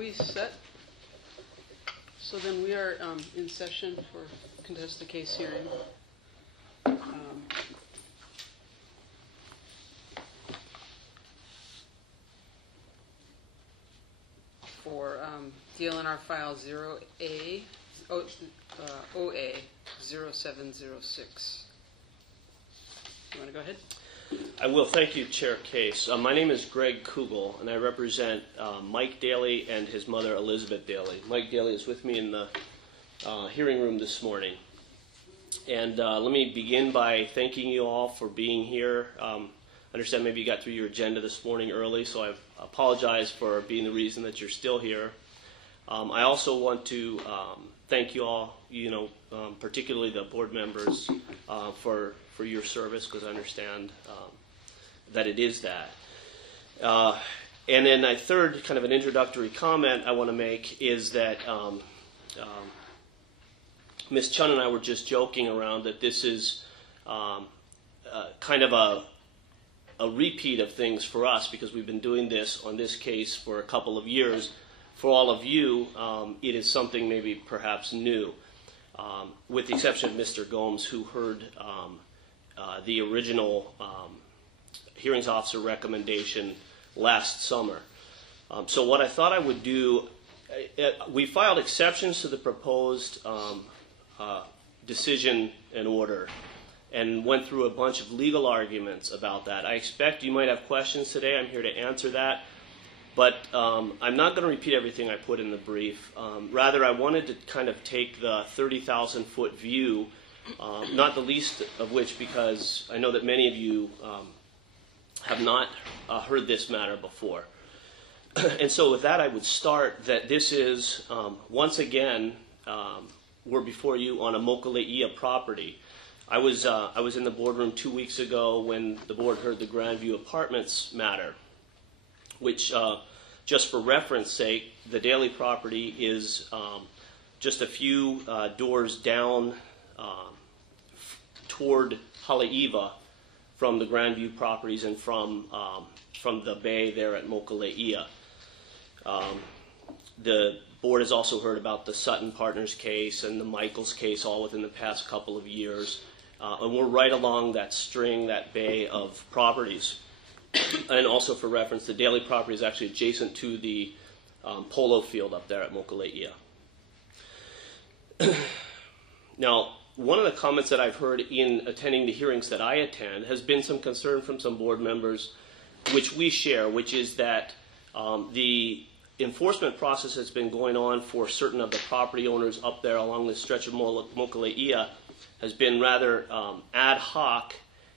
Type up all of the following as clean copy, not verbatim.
we set? So then we are in session for contested case hearing. For DLNR file OA 0706. You want to go ahead? I will. Thank you, Chair Case. My name is Greg Kugel, and I represent Mike Dailey and his mother, Elizabeth Dailey. Mike Dailey is with me in the hearing room this morning. And let me begin by thanking you all for being here. I understand maybe you got through your agenda this morning early, so I apologize for being the reason that you're still here. I also want to thank you all, particularly the board members, for your service, because I understand that it is that. And then a third kind of an introductory comment I want to make is that Ms. Chun and I were just joking around that this is kind of a repeat of things for us, because we've been doing this on this case for a couple of years. For all of you, it is something maybe perhaps new, with the exception of Mr. Gomes, who heard the original hearings officer recommendation last summer. So what I thought I would do, we filed exceptions to the proposed decision and order and went through a bunch of legal arguments about that. I expect you might have questions today. I'm here to answer that. But I'm not going to repeat everything I put in the brief. Rather, I wanted to kind of take the 30,000-foot view, not the least of which because I know that many of you have not heard this matter before. And so with that, I would start that this is, once again, we're before you on a Mokuleia property. I was in the boardroom 2 weeks ago when the board heard the Grandview Apartments matter, which, just for reference sake, the Dailey property is just a few doors down toward Haleiwa from the Grandview properties and from the bay there at Mokuleia. The board has also heard about the Sutton Partners case and the Michaels case, all within the past couple of years. And we're right along that string, that bay of properties. And also for reference, the Dailey property is actually adjacent to the polo field up there at Mokuleia. Now, one of the comments that I've heard in attending the hearings that I attend has been some concern from some board members, which we share, which is that the enforcement process has been going on for certain of the property owners up there along this stretch of Mokuleia has been rather ad hoc,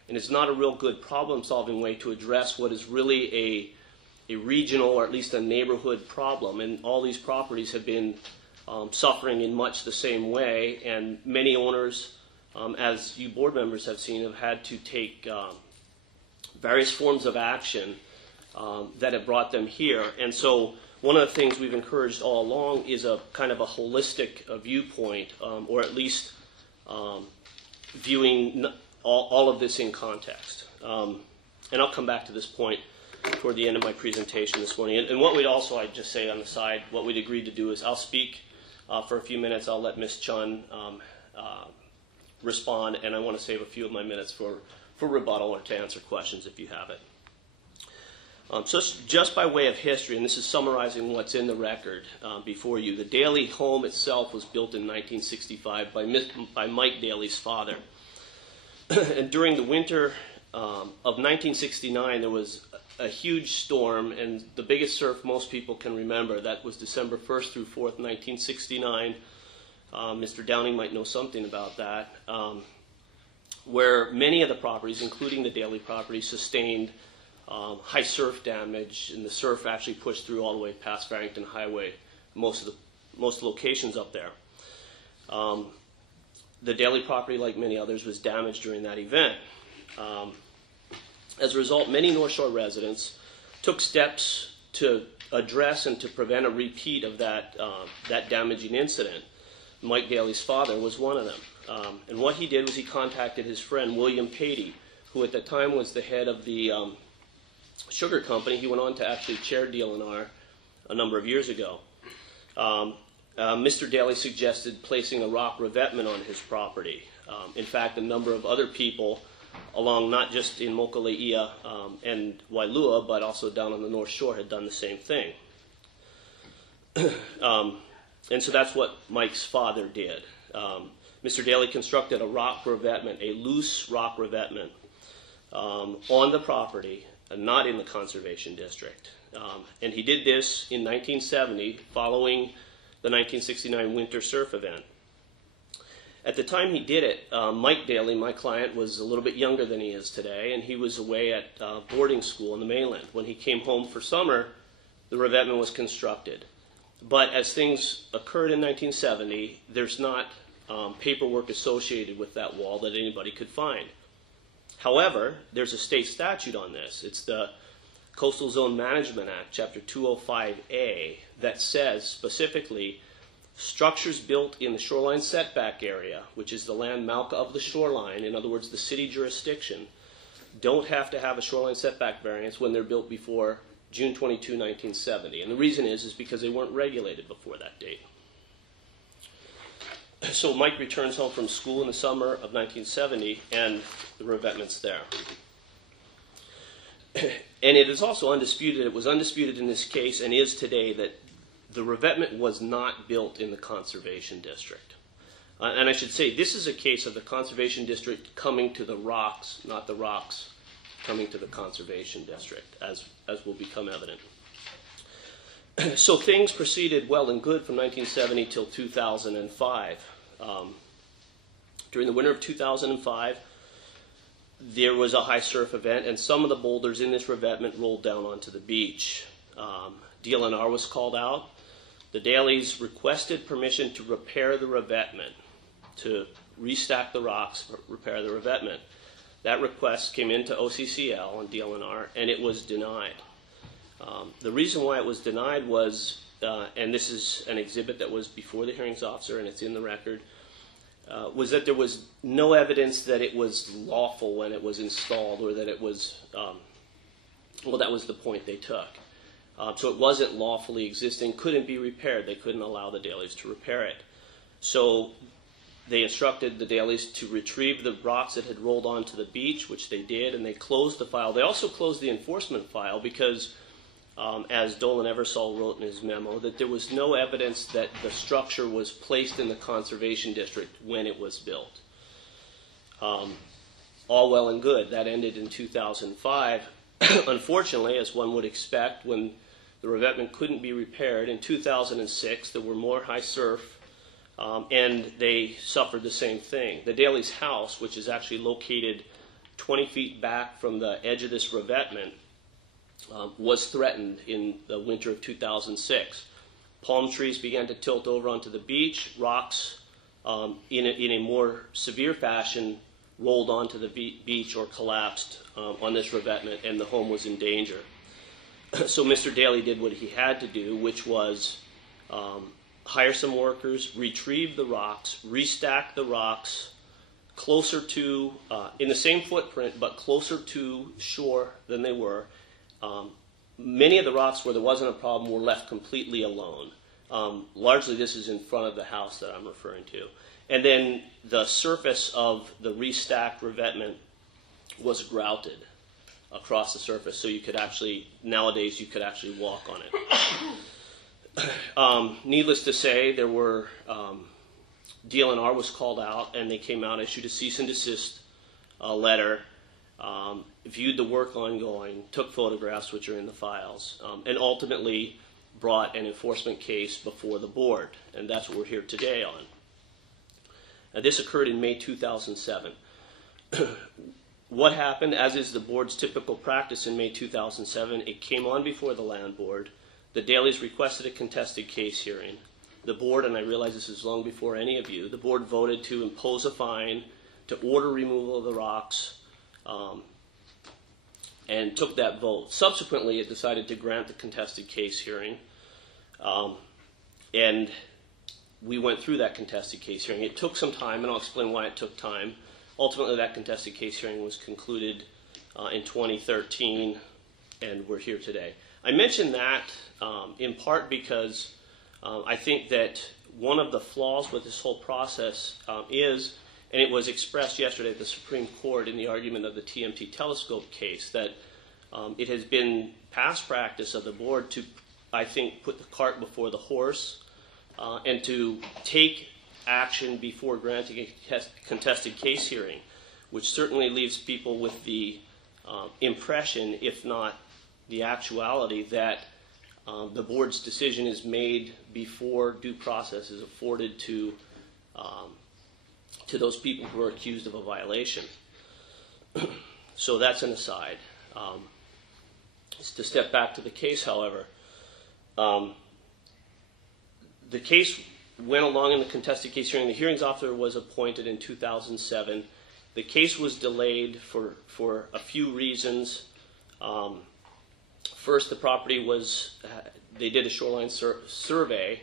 and it's not a real good problem-solving way to address what is really a regional or at least a neighborhood problem. And all these properties have been suffering in much the same way, and many owners, as you board members have seen, have had to take various forms of action that have brought them here. And so one of the things we've encouraged all along is a kind of a holistic viewpoint, or at least viewing all of this in context. And I'll come back to this point toward the end of my presentation this morning. And what we'd also, I'd just say on the side, what we'd agreed to do is I'll speak for a few minutes. I'll let Ms. Chun respond, and I want to save a few of my minutes for rebuttal or to answer questions if you have it. So just by way of history, and this is summarizing what's in the record before you, the Dailey home itself was built in 1965 by Mike Dailey's father. And during the winter of 1969, there was a huge storm, and the biggest surf most people can remember. That was December 1st through 4th, 1969. Mr. Downing might know something about that, where many of the properties, including the Dailey property, sustained high surf damage, and the surf actually pushed through all the way past Farrington Highway, most locations up there. The Dailey property, like many others, was damaged during that event. As a result, many North Shore residents took steps to address and to prevent a repeat of that damaging incident. Mike Dailey's father was one of them. And what he did was he contacted his friend William Patey, who at the time was the head of the sugar company. He went on to actually chair DLNR a number of years ago. Mr. Dailey suggested placing a rock revetment on his property. In fact, a number of other people along not just in Mokuleia and Wailua, but also down on the North Shore had done the same thing. And so that's what Mike's father did. Mr. Dailey constructed a rock revetment, a loose rock revetment, on the property, not in the conservation district. And he did this in 1970, following the 1969 winter surf event. At the time he did it, Mike Dailey, my client, was a little bit younger than he is today, and he was away at boarding school in the mainland. When he came home for summer, the revetment was constructed. But as things occurred in 1970, there's not paperwork associated with that wall that anybody could find. However, there's a state statute on this. It's the Coastal Zone Management Act, Chapter 205A, that says specifically structures built in the shoreline setback area, which is the land malka of the shoreline, in other words, the city jurisdiction, don't have to have a shoreline setback variance when they're built before June 22, 1970. And the reason is because they weren't regulated before that date. So Mike returns home from school in the summer of 1970, and the revetment's there. And it is also undisputed, it was undisputed in this case and is today, that the revetment was not built in the conservation district. And I should say, this is a case of the conservation district coming to the rocks, not the rocks coming to the conservation district, as will become evident. So things proceeded well and good from 1970 till 2005. During the winter of 2005, there was a high surf event, and some of the boulders in this revetment rolled down onto the beach. DLNR was called out. The Daileys requested permission to repair the revetment, to restack the rocks, repair the revetment. That request came into OCCL and DLNR, and it was denied. The reason why it was denied was, and this is an exhibit that was before the hearings officer, and it's in the record, was that there was no evidence that it was lawful when it was installed, or that it was, well, that was the point they took. So it wasn't lawfully existing, couldn't be repaired. They couldn't allow the Daileys to repair it. So they instructed the Daileys to retrieve the rocks that had rolled onto the beach, which they did, and they closed the file. They also closed the enforcement file because, as Dolan Eversole wrote in his memo, that there was no evidence that the structure was placed in the conservation district when it was built. All well and good. That ended in 2005. Unfortunately, as one would expect, when the revetment couldn't be repaired, in 2006 there were more high surf, and they suffered the same thing. The Daileys' house, which is actually located 20 feet back from the edge of this revetment, was threatened in the winter of 2006. Palm trees began to tilt over onto the beach. Rocks, in a more severe fashion, rolled onto the beach or collapsed on this revetment, and the home was in danger. So Mr. Dailey did what he had to do, which was hire some workers, retrieve the rocks, restack the rocks closer to, in the same footprint, but closer to shore than they were. Many of the rocks where there wasn't a problem were left completely alone. Largely this is in front of the house that I'm referring to. And then the surface of the restacked revetment was grouted across the surface, so you could actually, nowadays you could actually walk on it. Needless to say, there were, DLNR was called out, and they came out, issued a cease and desist letter, viewed the work ongoing, took photographs, which are in the files, and ultimately brought an enforcement case before the board, and that's what we're here today on. Now, this occurred in May 2007. What happened, as is the board's typical practice in May 2007, it came on before the land board. The Daileys requested a contested case hearing. The board, and I realize this is long before any of you, the board voted to impose a fine, to order removal of the rocks, and took that vote. Subsequently, it decided to grant the contested case hearing, and we went through that contested case hearing. It took some time, and I'll explain why it took time. Ultimately, that contested case hearing was concluded in 2013, and we're here today. I mention that in part because I think that one of the flaws with this whole process is, and it was expressed yesterday at the Supreme Court in the argument of the TMT telescope case, that it has been past practice of the board to, I think, put the cart before the horse and to take action before granting a contested case hearing, which certainly leaves people with the impression, if not the actuality, that the board's decision is made before due process is afforded to those people who are accused of a violation. So that's an aside. To step back to the case, however, the case went along in the contested case hearing. The hearings officer was appointed in 2007. The case was delayed for a few reasons. First, the property was, they did a shoreline survey.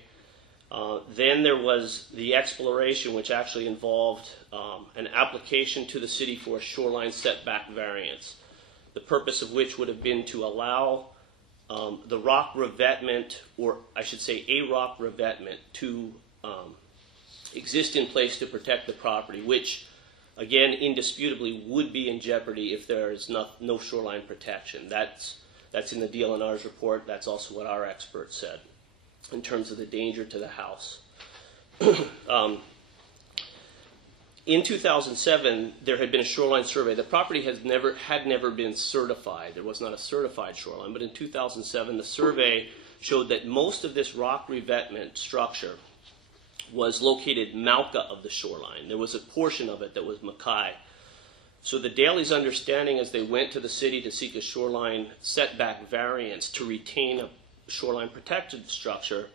Then there was the exploration, which actually involved an application to the city for a shoreline setback variance, the purpose of which would have been to allow the rock revetment, or I should say a rock revetment, to exist in place to protect the property, which, again, indisputably would be in jeopardy if there is no shoreline protection. That's in the DLNR's report. That's also what our experts said in terms of the danger to the house. In 2007, there had been a shoreline survey. The property had never been certified. There was not a certified shoreline. But in 2007, the survey showed that most of this rock revetment structure was located Malka of the shoreline. There was a portion of it that was Mackay. So the Dailey's understanding as they went to the city to seek a shoreline setback variance to retain a shoreline protected structure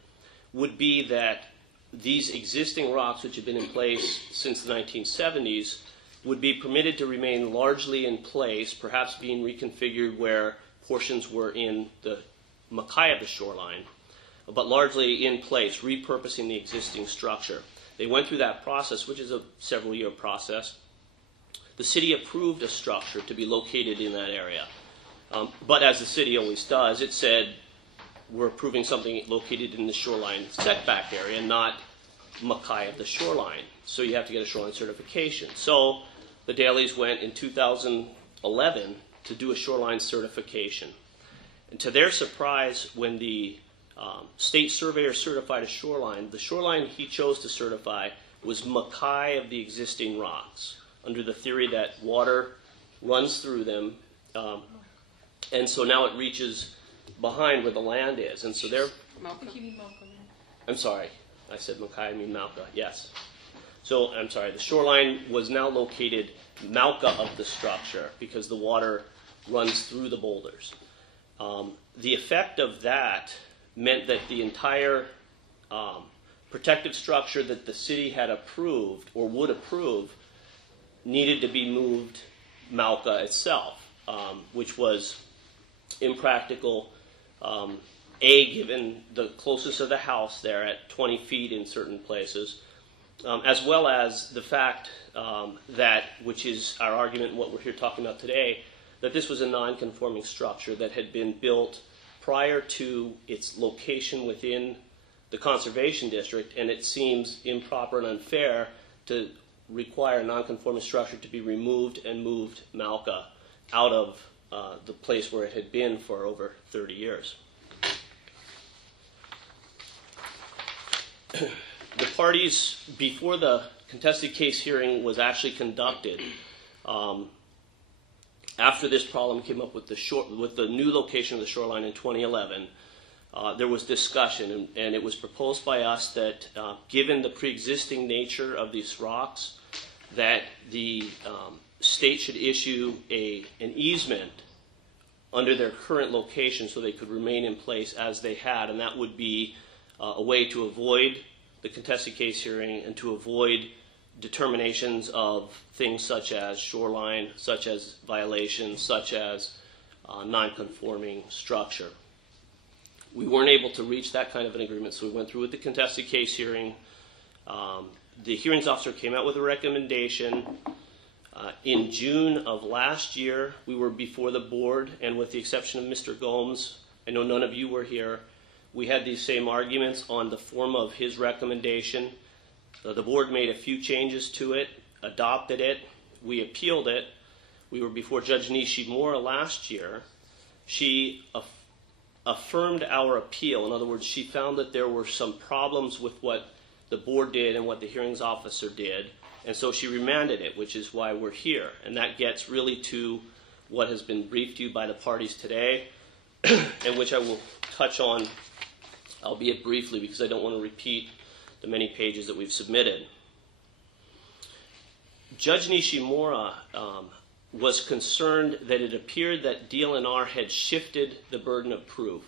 would be that these existing rocks, which had been in place since the 1970s, would be permitted to remain largely in place, perhaps being reconfigured where portions were in the Mackay of the shoreline, but largely in place, repurposing the existing structure. They went through that process, which is a several-year process. The city approved a structure to be located in that area. But as the city always does, it said, we're approving something located in the shoreline setback area, not Mackay of the shoreline. So you have to get a shoreline certification. So the Daileys went in 2011 to do a shoreline certification. And to their surprise, when the state surveyor certified a shoreline, the shoreline he chose to certify was Mackay of the existing rocks, under the theory that water runs through them, and so now it reaches behind where the land is. And so they're... Malka? I'm sorry. I said Mackay, I mean Malka, yes. So, I'm sorry, the shoreline was now located Malka of the structure because the water runs through the boulders. The effect of that meant that the entire protective structure that the city had approved or would approve needed to be moved Malka itself, which was impractical, given the closeness of the house there at 20 feet in certain places, as well as the fact that, which is our argument and what we're here talking about today, that this was a non-conforming structure that had been built prior to its location within the conservation district, and it seems improper and unfair to require a non-conforming structure to be removed and moved Malka out of the place where it had been for over 30 years. The parties, before the contested case hearing was actually conducted, after this problem came up with the new location of the shoreline in 2011, there was discussion, and it was proposed by us that given the pre-existing nature of these rocks, that the state should issue an easement under their current location so they could remain in place as they had, and that would be a way to avoid the contested case hearing and to avoid determinations of things such as shoreline, such as violations, such as non-conforming structure. We weren't able to reach that kind of an agreement, so we went through with the contested case hearing. The hearings officer came out with a recommendation. In June of last year, we were before the board, and with the exception of Mr. Gomes, I know none of you were here, we had these same arguments on the form of his recommendation. The board made a few changes to it, adopted it. We appealed it. We were before Judge Nishimura last year. She affirmed our appeal. In other words, she found that there were some problems with what the board did and what the hearings officer did, and so she remanded it, which is why we're here. And that gets really to what has been briefed to you by the parties today, and which I will touch on, albeit briefly, because I don't want to repeat the many pages that we've submitted. Judge Nishimura was concerned that it appeared that DLNR had shifted the burden of proof.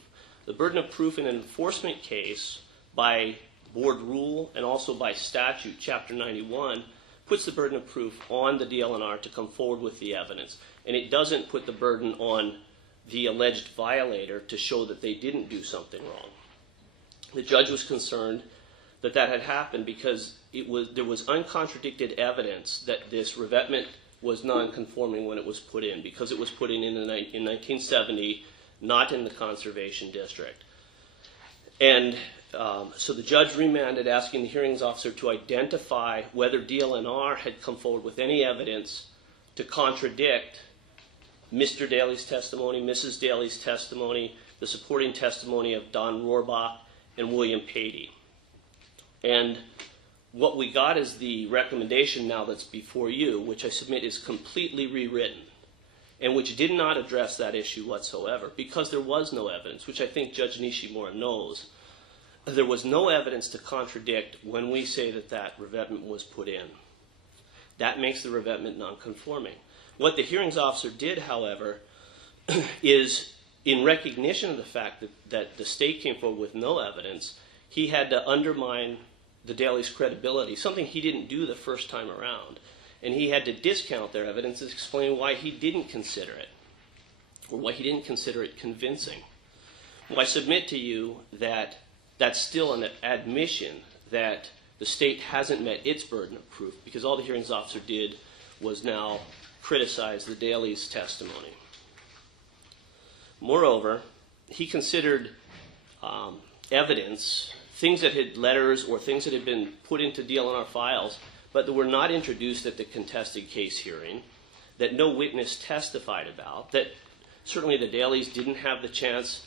The burden of proof in an enforcement case by board rule and also by statute, Chapter 91, puts the burden of proof on the DLNR to come forward with the evidence. And it doesn't put the burden on the alleged violator to show that they didn't do something wrong. The judge was concerned that that had happened because there was uncontradicted evidence that this revetment was non-conforming when it was put in, because it was put in 1970, not in the conservation district. And so the judge remanded, asking the hearings officer to identify whether DLNR had come forward with any evidence to contradict Mr. Dailey's testimony, Mrs. Dailey's testimony, the supporting testimony of Don Rohrbach and William Patey. And what we got is the recommendation now that's before you, which I submit is completely rewritten, and which did not address that issue whatsoever, because there was no evidence, which I think Judge Nishimura knows. There was no evidence to contradict when we say that that revetment was put in. That makes the revetment non-conforming. What the hearings officer did, however, is in recognition of the fact that the state came forward with no evidence, he had to undermine the Dailey's credibility, something he didn't do the first time around. And he had to discount their evidence and explain why he didn't consider it, or why he didn't consider it convincing. Well, I submit to you that that's still an admission that the state hasn't met its burden of proof, because all the hearings officer did was now criticize the Dailey's testimony. Moreover, he considered evidence, things that had letters or things that had been put into DLNR files, but that were not introduced at the contested case hearing, that no witness testified about, that certainly the Daileys didn't have the chance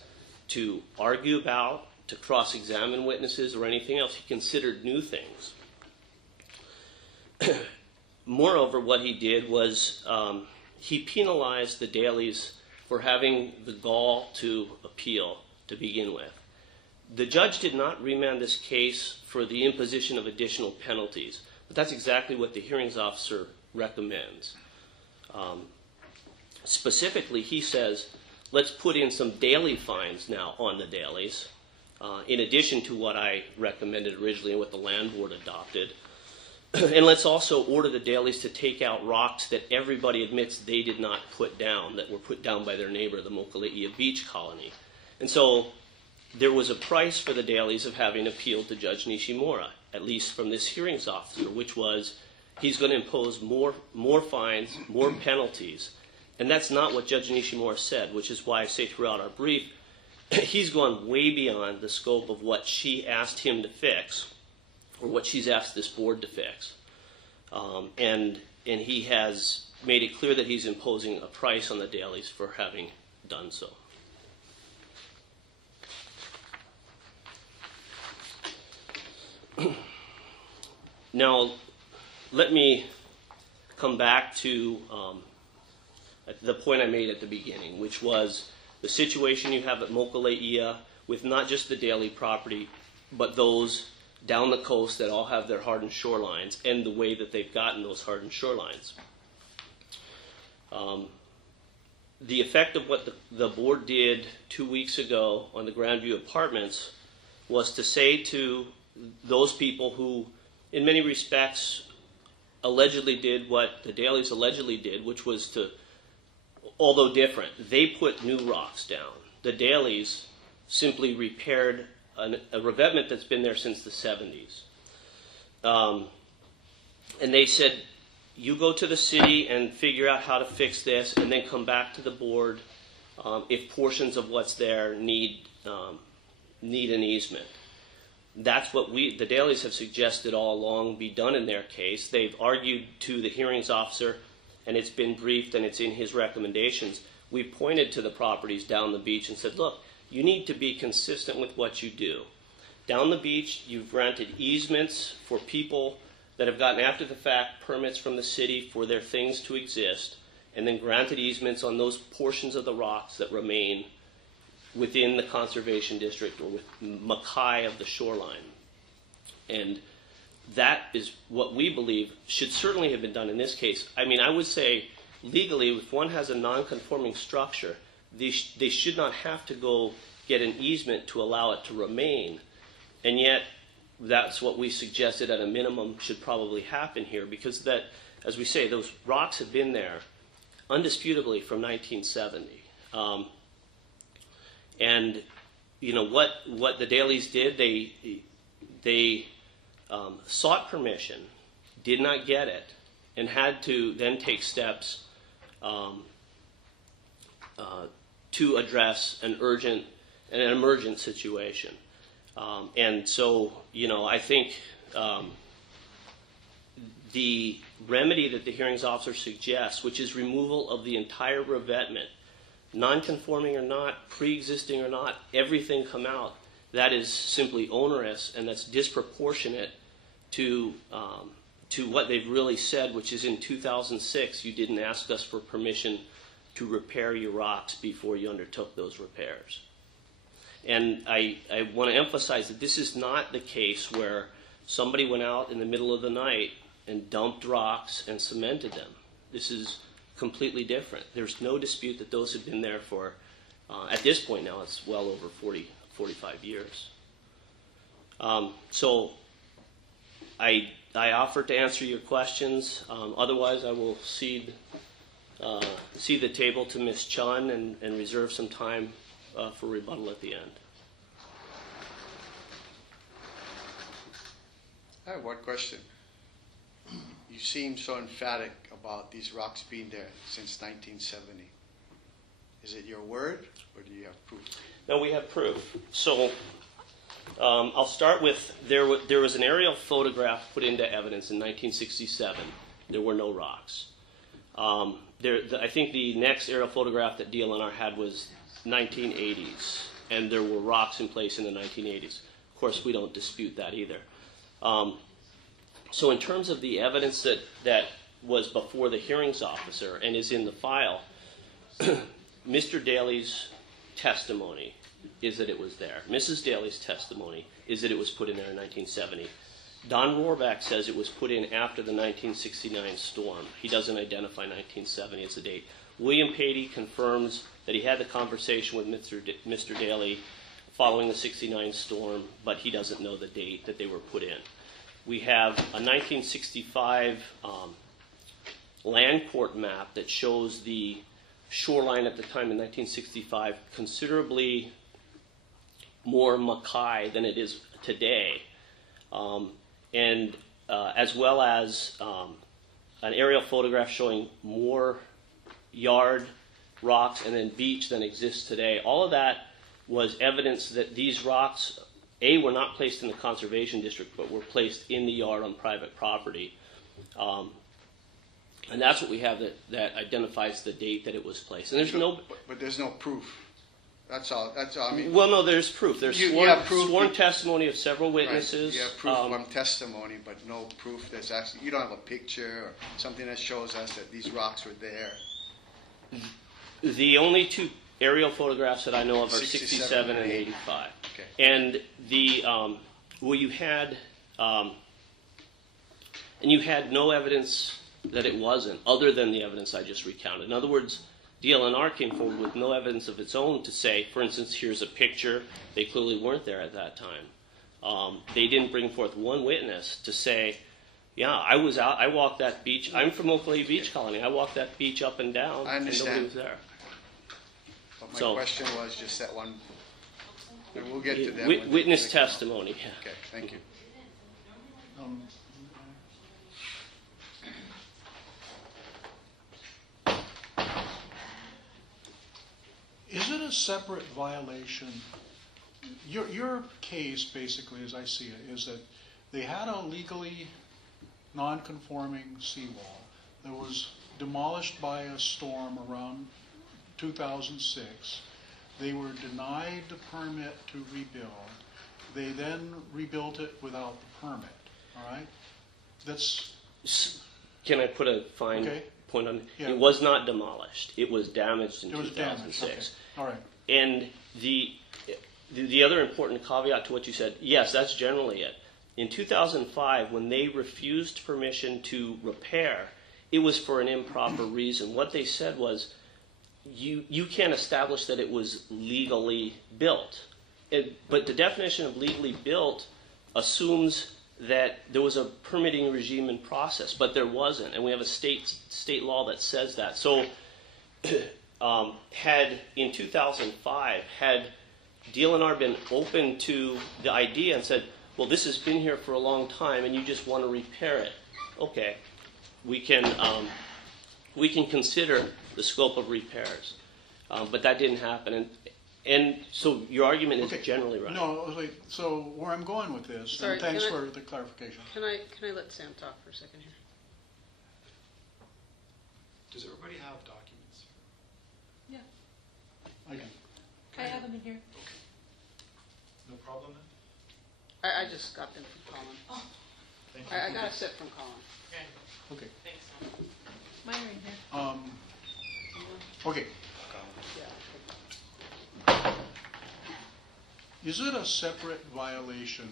to argue about, to cross-examine witnesses or anything else. He considered new things. Moreover, what he did was he penalized the Daileys for having the gall to appeal to begin with. The judge did not remand this case for the imposition of additional penalties, but that's exactly what the hearings officer recommends. Specifically, he says, let's put in some Dailey fines now on the Daileys, in addition to what I recommended originally and what the land board adopted. And let's also order the Daileys to take out rocks that everybody admits they did not put down, that were put down by their neighbor, the Mokuleia Beach Colony. And so there was a price for the Daileys of having appealed to Judge Nishimura, at least from this hearings officer, which was he's going to impose more fines, more penalties. And that's not what Judge Nishimura said, which is why I say throughout our brief, he's gone way beyond the scope of what she asked him to fix, or what she's asked this board to fix. And he has made it clear that he's imposing a price on the Daileys for having done so. Now, let me come back to the point I made at the beginning, which was the situation you have at Mokuleia with not just the Dailey property, but those down the coast that all have their hardened shorelines, and the way that they've gotten those hardened shorelines. The effect of what the board did 2 weeks ago on the Grandview Apartments was to say to those people who, in many respects, allegedly did what the Daileys allegedly did, which was to, although different, they put new rocks down. The Daileys simply repaired a revetment that's been there since the 70s. And they said, you go to the city and figure out how to fix this, and then come back to the board if portions of what's there need need an easement. That's what the Daileys have suggested all along be done in their case. They've argued to the hearings officer, and it's been briefed, and it's in his recommendations. We pointed to the properties down the beach and said, look, you need to be consistent with what you do. Down the beach, you've granted easements for people that have gotten after the fact permits from the city for their things to exist, and then granted easements on those portions of the rocks that remain within the conservation district or with Mackay of the shoreline. And that is what we believe should certainly have been done in this case. I mean, I would say legally, if one has a non-conforming structure, they should not have to go get an easement to allow it to remain. And yet, that's what we suggested at a minimum should probably happen here, because that, as we say, those rocks have been there undisputably from 1970. And you know what the Daileys did? They sought permission, did not get it, and had to then take steps to address an emergent situation. And so, you know, I think the remedy that the hearings officer suggests, which is removal of the entire revetment, non-conforming or not, pre-existing or not, everything come out, that is simply onerous, and that's disproportionate to what they've really said, which is in 2006, you didn't ask us for permission to repair your rocks before you undertook those repairs. And I want to emphasize that this is not the case where somebody went out in the middle of the night and dumped rocks and cemented them. This is completely different. There's no dispute that those have been there for, at this point now, it's well over 45 years. So I offer to answer your questions. Otherwise, I will cede the table to Ms. Chun and reserve some time for rebuttal at the end. I have one question. You seem so emphatic about these rocks being there since 1970. Is it your word, or do you have proof? No, we have proof. So I'll start with, there was an aerial photograph put into evidence in 1967. There were no rocks. I think the next aerial photograph that DLNR had was 1980s, and there were rocks in place in the 1980s. Of course, we don't dispute that either. So in terms of the evidence that was before the hearings officer and is in the file, Mr. Dailey's testimony is that it was there. Mrs. Dailey's testimony is that it was put in there in 1970. Don Rohrback says it was put in after the 1969 storm. He doesn't identify 1970 as the date. William Patey confirms that he had the conversation with Mr. Dailey following the 69 storm, but he doesn't know the date that they were put in. We have a 1965 land court map that shows the shoreline at the time in 1965 considerably more Mackay than it is today, and as well as an aerial photograph showing more yard, rocks, and then beach than exists today. All of that was evidence that these rocks, A, were not placed in the conservation district, but were placed in the yard on private property. And that's what we have that identifies the date that it was placed. And there's But there's no proof. That's all. I mean. Well, no, there's proof. There's sworn testimony of several witnesses. Right. You have proof from testimony, but no proof that's actually. You don't have a picture or something that shows us that these rocks were there. The only two aerial photographs that I know of are 67 and 85. Okay. And you had no evidence that it wasn't, other than the evidence I just recounted. In other words, DLNR came forward with no evidence of its own to say, for instance, here's a picture. They clearly weren't there at that time. They didn't bring forth one witness to say, yeah, I was out, I walked that beach. I'm from Oakley Beach Colony. I walked that beach up and down, I understand. and nobody was there. But my question was just that one, and we'll get to that. Witness testimony. Okay, thank you. Is it a separate violation? Your case, basically, as I see it, is that they had a legally non-conforming seawall that was demolished by a storm around 2006. They were denied the permit to rebuild. They then rebuilt it without the permit. All right? That's... Can I put a fine point on it? Yeah. It was not demolished. It was damaged in It was 2006. damaged. Okay. All right. And the other important caveat to what you said, yes, that's generally it. In 2005, when they refused permission to repair, it was for an improper reason. What they said was, you can't establish that it was legally built. But the definition of legally built assumes that there was a permitting regime in process, but there wasn't, and we have a state law that says that. So, in 2005, had DLNR been open to the idea and said, well, this has been here for a long time, and you just want to repair it, okay, we can consider the scope of repairs, but that didn't happen, and so your argument is generally right. No, so where I'm going with this, Sorry, and thanks for the clarification. Can I let Sam talk for a second here? Does everybody have documents? Yeah, I can. I have them in here. No problem then? I just got them from Colin. Oh, Thank you. I got a set from Colin. Okay. thanks. Mine are in here. Okay. Yeah. Is it a separate violation?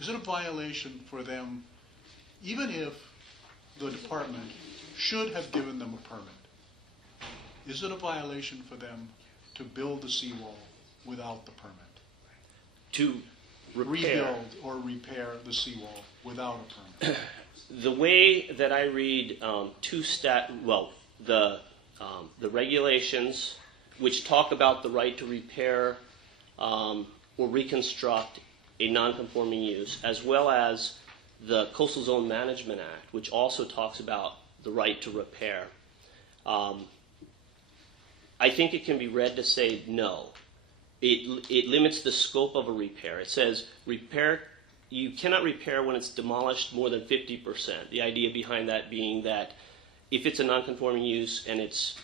Is it a violation for them, even if the department should have given them a permit? Is it a violation for them to build the seawall without the permit? To repair. Rebuild or repair the seawall without a permit? The way that I read the regulations, which talk about the right to repair or reconstruct a non-conforming use, as well as the Coastal Zone Management Act, which also talks about the right to repair. I think it can be read to say no. It limits the scope of a repair. It says you cannot repair when it's demolished more than 50%. The idea behind that being that if it's a non-conforming use and it's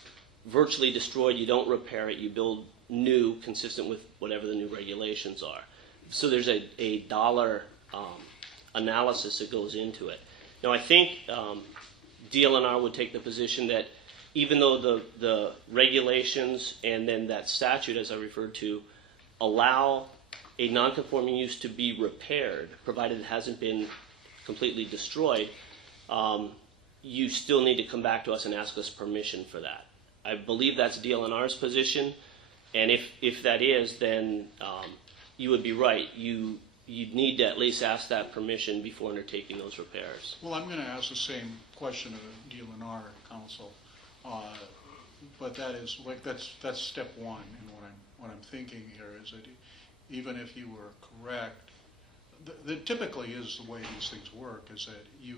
virtually destroyed, you don't repair it, you build new consistent with whatever the new regulations are. So there's a dollar analysis that goes into it. Now I think DLNR would take the position that even though the regulations and then that statute, as I referred to, allow a non-conforming use to be repaired, provided it hasn't been completely destroyed, you still need to come back to us and ask us permission for that. I believe that's DLNR's position, and if that is, then you would be right. You'd need to at least ask that permission before undertaking those repairs. Well, I'm going to ask the same question of the DLNR council, but that's step one in what I'm thinking here is that even if you were correct, that typically is the way these things work, is that you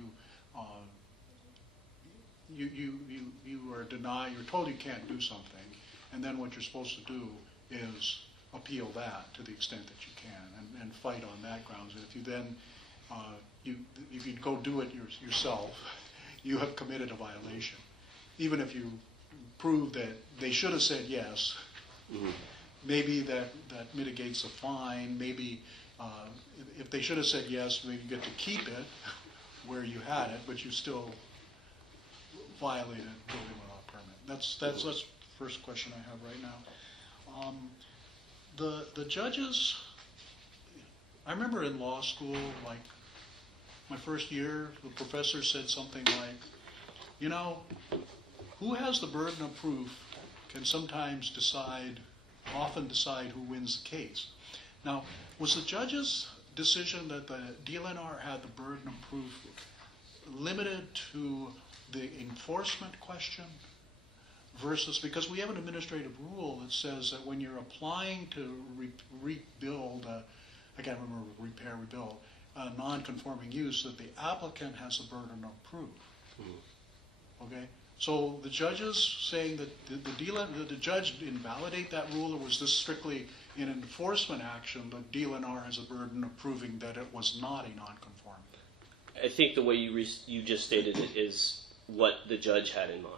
are denied, you're told you can't do something, and then what you're supposed to do is appeal that to the extent that you can, and fight on that grounds. And if you then, if you go do it yourself, you have committed a violation. Even if you prove that they should have said yes, maybe that mitigates a fine, maybe if they should have said yes, maybe you get to keep it where you had it, but you still violated building without permit. That's the first question I have right now. The judges, I remember in law school, like my first year, the professor said something like, who has the burden of proof can sometimes often decide who wins the case. Now, was the judge's decision that the DLNR had the burden of proof limited to the enforcement question versus, because we have an administrative rule that says that when you're applying to rebuild, I can't remember, rebuild, a non-conforming use, that the applicant has the burden of proof. Okay? So the judges saying that the judge invalidate that rule, or was this strictly in enforcement action? The DLNR has a burden of proving that it was not a nonconforming. I think the way you just stated it is what the judge had in mind.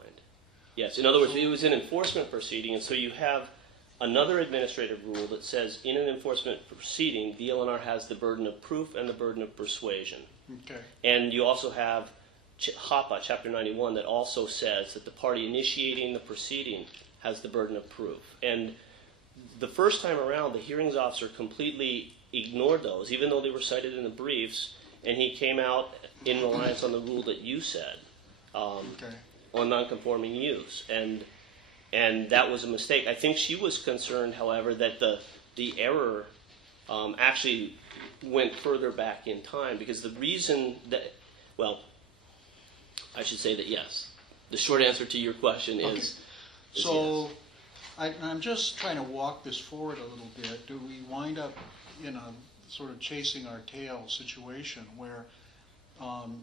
Yes, in other words, it was an enforcement proceeding, and so you have another administrative rule that says in an enforcement proceeding, DLNR has the burden of proof and the burden of persuasion. Okay. And you also have HOPA, Chapter 91, that also says that the party initiating the proceeding has the burden of proof. And the first time around, the hearings officer completely ignored those, even though they were cited in the briefs, and he came out in reliance on the rule that you said on nonconforming use. And that was a mistake. I think she was concerned, however, that the error actually went further back in time, because the reason that, well, I should say that yes. The short answer to your question is so yes. I'm just trying to walk this forward a little bit. Do we wind up in a sort of chasing our tail situation where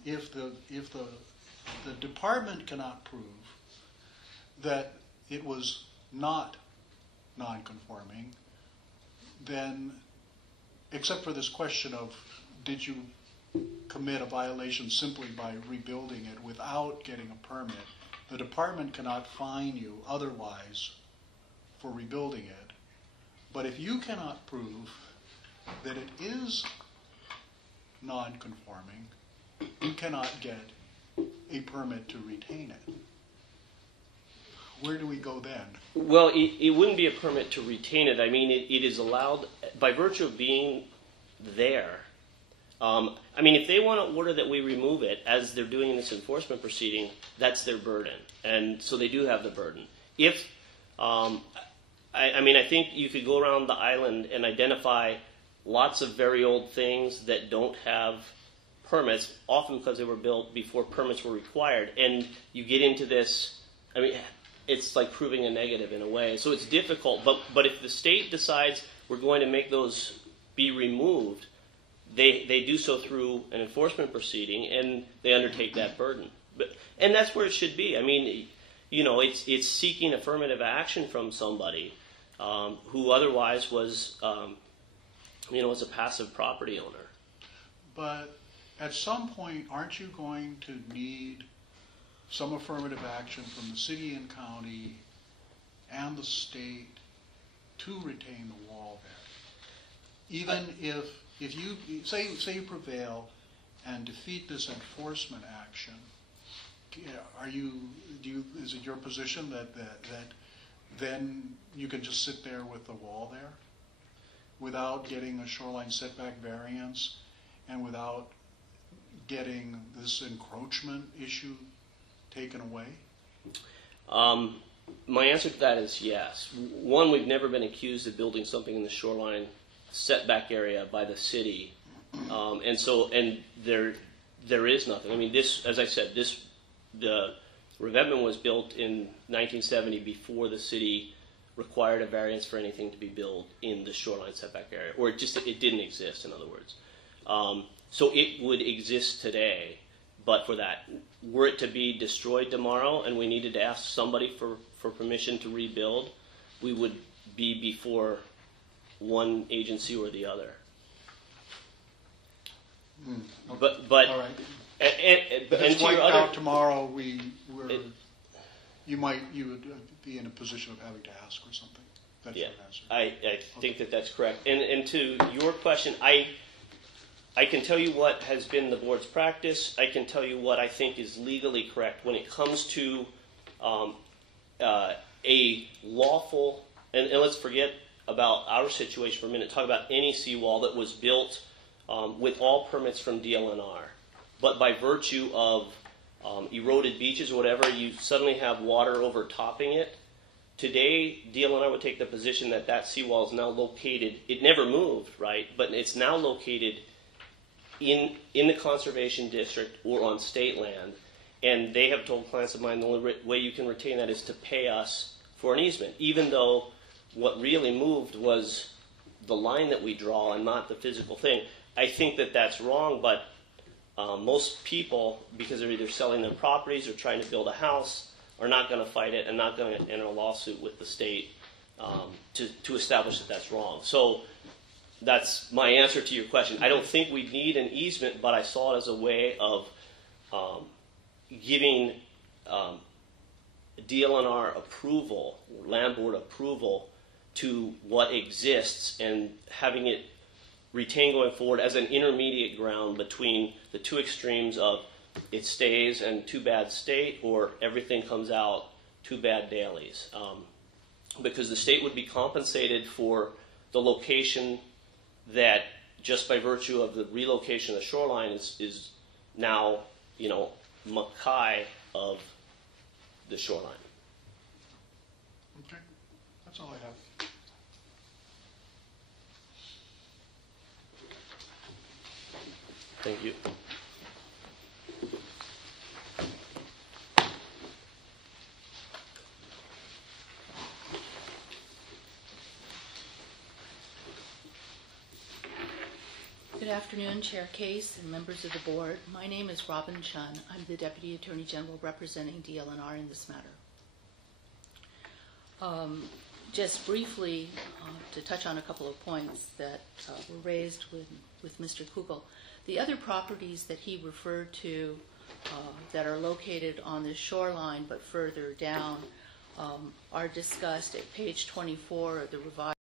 if the department cannot prove that it was not non-conforming, then, except for this question of did you commit a violation simply by rebuilding it without getting a permit, the department cannot fine you otherwise for rebuilding it. But if you cannot prove that it is non-conforming, you cannot get a permit to retain it. Where do we go then? Well, it wouldn't be a permit to retain it. I mean, it is allowed by virtue of being there. I mean, if they want to order that we remove it, as they're doing in this enforcement proceeding, that's their burden. And so they do have the burden. If, I mean, I think you could go around the island and identify lots of very old things that don't have permits, often because they were built before permits were required. And you get into this, I mean, it's like proving a negative in a way. So it's difficult. But if the state decides we're going to make those be removed, they do so through an enforcement proceeding, and they undertake that burden. And that's where it should be. I mean, you know, it's seeking affirmative action from somebody who otherwise was, was a passive property owner. But at some point, aren't you going to need some affirmative action from the city and county and the state to retain the wall there? Even if you say you prevail and defeat this enforcement action, is it your position that then you can just sit there with the wall there without getting a shoreline setback variance and without getting this encroachment issue taken away? My answer to that is yes. One, we've never been accused of building something in the shoreline setback area by the city, and there is nothing. I mean, this, as I said, the revetment was built in 1970 before the city required a variance for anything to be built in the shoreline setback area, or it didn't exist, in other words. So it would exist today, but for that, were it to be destroyed tomorrow and we needed to ask somebody for permission to rebuild, we would be before one agency or the other. Okay. But all right. And If it's to wiped your other, out tomorrow, you would be in a position of having to ask or something. That's yeah, your answer. I think that's correct. And to your question, I can tell you what has been the board's practice. I can tell you what I think is legally correct when it comes to a lawful, and let's forget about our situation for a minute, talk about any seawall that was built with all permits from DLNR. But by virtue of eroded beaches or whatever, you suddenly have water overtopping it. Today, DLNR would take the position that that seawall is now located, it never moved, right? But it's now located in the conservation district or on state land. And they have told clients of mine the only way you can retain that is to pay us for an easement, even though what really moved was the line that we draw and not the physical thing. I think that that's wrong, but most people, because they're either selling their properties or trying to build a house, are not going to fight it and not going to enter a lawsuit with the state to establish that that's wrong. So that's my answer to your question. I don't think we need an easement, but I saw it as a way of giving DLNR approval, land board approval, to what exists and having it retain going forward as an intermediate ground between the two extremes of it stays and too bad state, or everything comes out too bad Dailey's. Because the state would be compensated for the location that, just by virtue of the relocation of the shoreline, is now, Mackay of the shoreline. Okay, that's all I have. Thank you. Good afternoon, Chair Case and members of the board. My name is Robin Chun. I'm the Deputy Attorney General representing DLNR in this matter. Just briefly, to touch on a couple of points that were raised with Mr. Kugel. The other properties that he referred to that are located on the shoreline but further down are discussed at page 24 of the revised